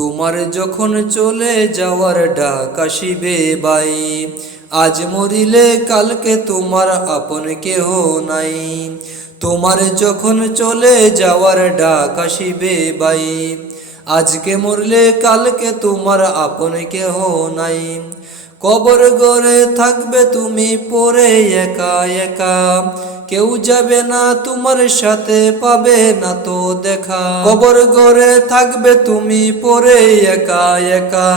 তোমার যখন চলে যাওয়ার ডাক আসিবে ভাই, আজ মরিলে কালকে তোমার আপন কেহ নাই। তোমার যখন চলে যাওয়ার ডাক আসিবে ভাই, আজকে মরলে কালকে তোমার আপন কেহ নাই। কবর গড়ে থাকবে তুমি পড়ে একা একা, কেউ যাবে না তোমার সাথে, পাবে না তো দেখা। কবর গড়ে থাকবে তুমি পড়ে একা একা,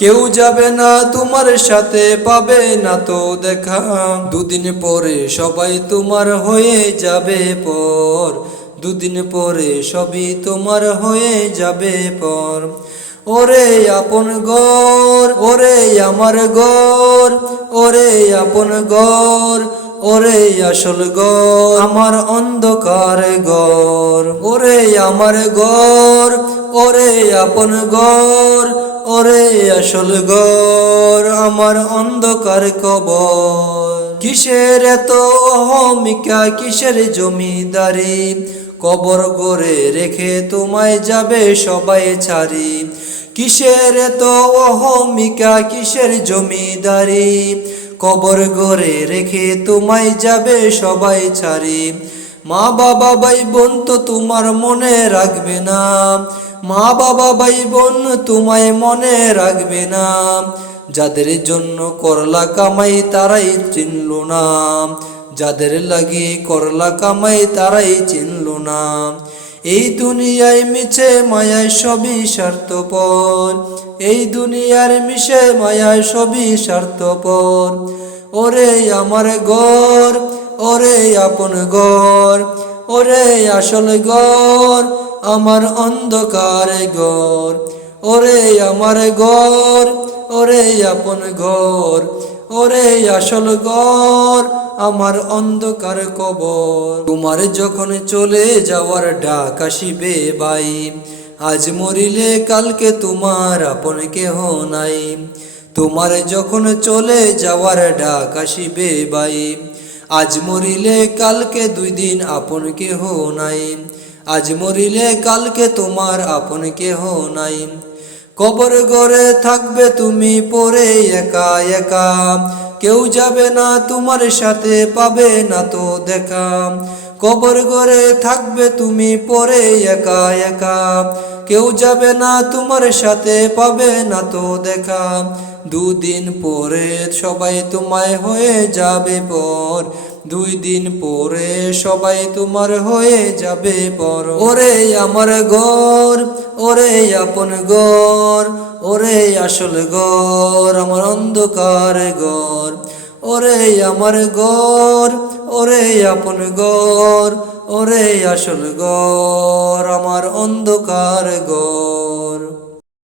কেউ যাবে না তোমার সাথে, পাবে না তো দেখা। দুদিন পরে সবাই তোমার হয়ে যাবে পর, দুদিন পরে সবই তোমার হয়ে যাবে পর। ওরে আপন ঘর, ওরে আমার ঘর, ওরে আপন ঘর, ওরে আসল ঘর, আমার অন্ধকার ঘর। ওরে আমার ঘর, ওরে আপন ঘর, ওরে আসল ঘর, আমার অন্ধকার কবর। কিসের এত অহমিকা, কিসের জমিদারি, কবর গড়ে রেখে তোমায় যাবে সবাই ছাড়ি। কিসের এত অহমিকা, কিসের জমিদারি, কবর গড়ে রেখে তোমায় যাবে সবাই ছাড়ি। মা বাবা ভাই বোন তো তোমার মনে রাখবে না, মা বাবা ভাই বোন তোমায় মনে রাখবে না। যাদের জন্য করলা কামাই তারাই চিনল না, যাদের লাগি করলা কামাই তারাই চিনল না। এই দুনিয়ায় মিছে মায়ায় সবই স্বার্থপর, এই দুনিয়ার মিশে মায়ায় সবই স্বার্থপর। ওরে আমার ঘর, ওরে আপন ঘর, ওরে আসল ঘর, আমার অন্ধকার ঘর। ওরে আমার ঘর, ওরে আপন ঘর, ওরে আসল ঘর, আমার অন্ধকার কবর। তোমার যখন চলে যাওয়ার ডাক আসিবে ভাই, আজ মরিলে কালকে তোমার আপন কেহ নাই। তোমার যখন চলে যাওয়ার ডাক আসিবে ভাই, আজ মরিলে কালকে দুই দিন আপন কেহ নাই। আজ মরিলে কালকে তোমার আপন কেহ নাই। কবর গড়ে থাকবে তুমি পড়ে একা একা, কেউ যাবে না তোমার সাথে, পাবে না তো দেখা। কবর গড়ে থাকবে তুমি পড়ে একা একা, কেউ যাবে না তোমার সাথে, পাবে না তো দেখা। দুদিন পরে সবাই তোমায় হয়ে যাবে পর, দুই দিন পরে সবাই তোমার হয়ে যাবে পর। ওরে আমার ঘর, ওরে আপন ঘর, ওরে আসল ঘর, আমার অন্ধকার ঘর। ওরে আমার ঘর, ওরে আপন ঘর, ওরে আসল ঘর, আমার অন্ধকার ঘর।